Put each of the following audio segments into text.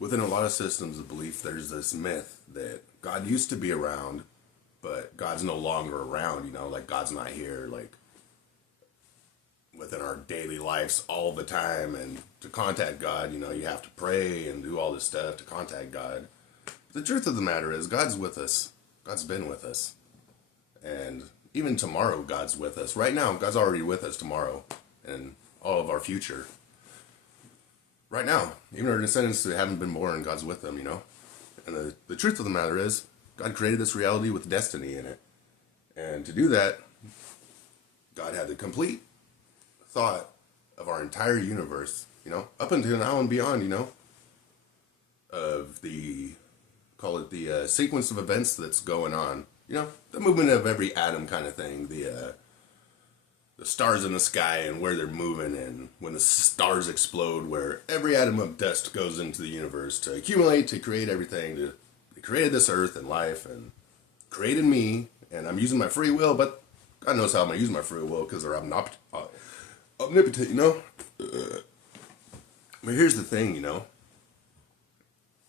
within a lot of systems of belief, there's this myth that God used to be around, but God's no longer around, like God's not here, like within our daily lives all the time. And to contact God, you have to pray and do all this stuff to contact God. The truth of the matter is, God's with us. God's been with us. And even tomorrow, God's with us. Right now, God's already with us tomorrow and all of our future. Right now, even our descendants that haven't been born, God's with them, And the truth of the matter is, God created this reality with destiny in it. And to do that, God had the complete thought of our entire universe, up until now and beyond, of the, call it the sequence of events that's going on. The movement of every atom kind of thing, the stars in the sky and where they're moving, and when the stars explode, where every atom of dust goes into the universe to accumulate, to create everything. They created this earth and life and created me, and I'm using my free will, but God knows how I'm going to use my free will because they're omnipotent, But here's the thing,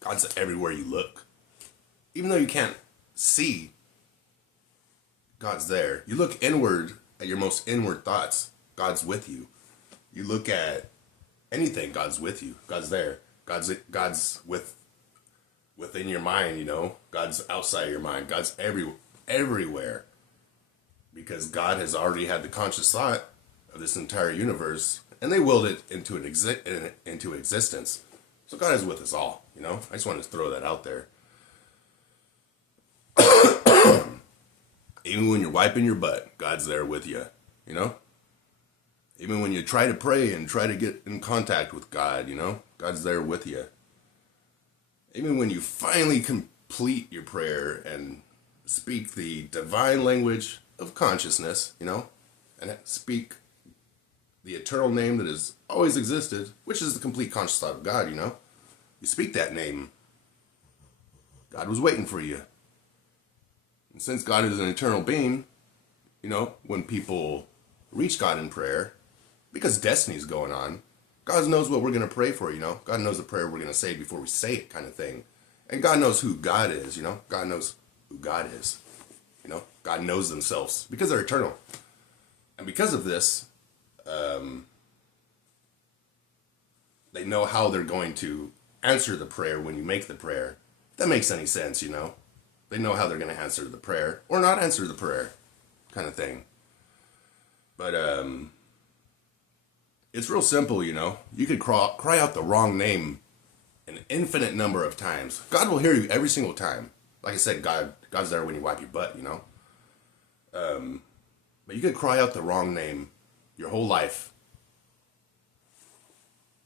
God's everywhere you look. Even though you can't see, God's there. You look inward at your most inward thoughts, God's with you. You look at anything, God's with you. God's there. God's within your mind, God's outside your mind. God's everywhere. Because God has already had the conscious thought of this entire universe, and they willed it into existence. So God is with us all, I just wanted to throw that out there. Even when you're wiping your butt, God's there with you, Even when you try to pray and try to get in contact with God, God's there with you. Even when you finally complete your prayer and speak the divine language of consciousness, and speak the eternal name that has always existed, which is the complete conscious thought of God, You speak that name, God was waiting for you. And since God is an eternal being, when people reach God in prayer, because destiny's going on, God knows what we're going to pray for, God knows the prayer we're going to say before we say it, kind of thing. And God knows who God is, God knows who God is. God knows themselves because they're eternal. And because of this, they know how they're going to answer the prayer when you make the prayer. If that makes any sense, They know how they're going to answer the prayer or not answer the prayer, kind of thing. But it's real simple, You could cry out the wrong name an infinite number of times. God will hear you every single time. Like I said, God's there when you wipe your butt, But you could cry out the wrong name your whole life.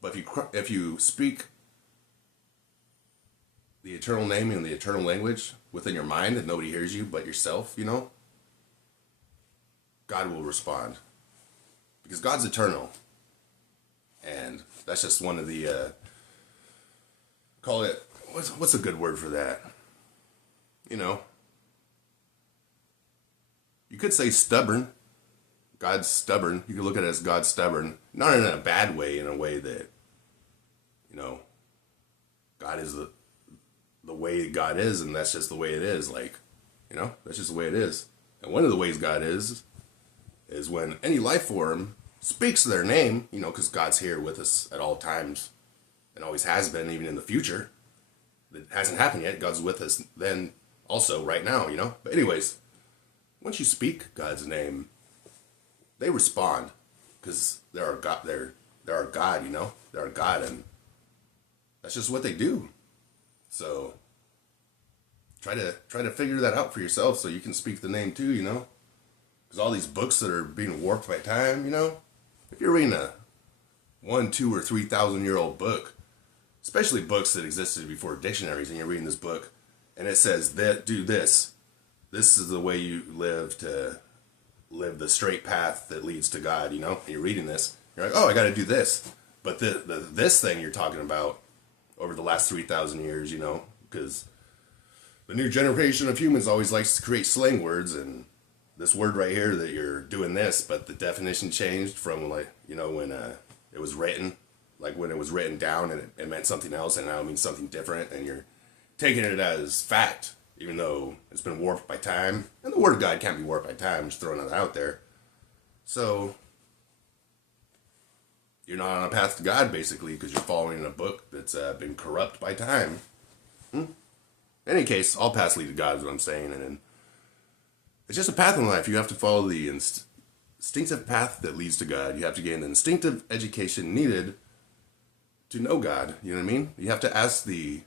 But if you speak the eternal name and the eternal language within your mind and nobody hears you but yourself, God will respond. Because God's eternal. And that's just one of the, call it, what's a good word for that? You could say stubborn. God's stubborn. You could look at it as God's stubborn. Not in a bad way, in a way that, God is the way God is, and that's just the way it is. That's just the way it is. And one of the ways God is when any life form speaks their name, because God's here with us at all times and always has been, even in the future. It hasn't happened yet. God's with us then also right now, But anyways, once you speak God's name, they respond because they're our God, they're our God, They're our God, and that's just what they do. So try to figure that out for yourself so you can speak the name too, Because all these books that are being warped by time, if you're reading a 1, 2, or 3,000-year-old book, especially books that existed before dictionaries, and you're reading this book, and it says that do this. This is the way you live to live the straight path that leads to God, And you're reading this, you're like, oh, I got to do this. But this thing you're talking about over the last 3,000 years, because the new generation of humans always likes to create slang words, and this word right here that you're doing this, but the definition changed from when it was written like when it was written down and it meant something else and now it means something different, and you're taking it as fact, even though it's been warped by time. And the Word of God can't be warped by time, I'm just throwing that out there. So, you're not on a path to God, basically, because you're following a book that's been corrupt by time. In any case, all paths lead to God is what I'm saying, and it's just a path in life. You have to follow the instinctive path that leads to God. You have to gain the instinctive education needed to know God. You know what I mean? You have to ask the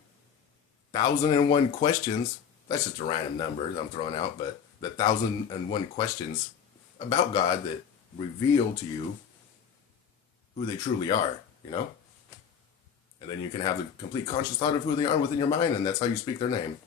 1,001 questions. That's just a random number that I'm throwing out, but the 1,001 questions about God that reveal to you who they truly are, And then you can have the complete conscious thought of who they are within your mind, and that's how you speak their name.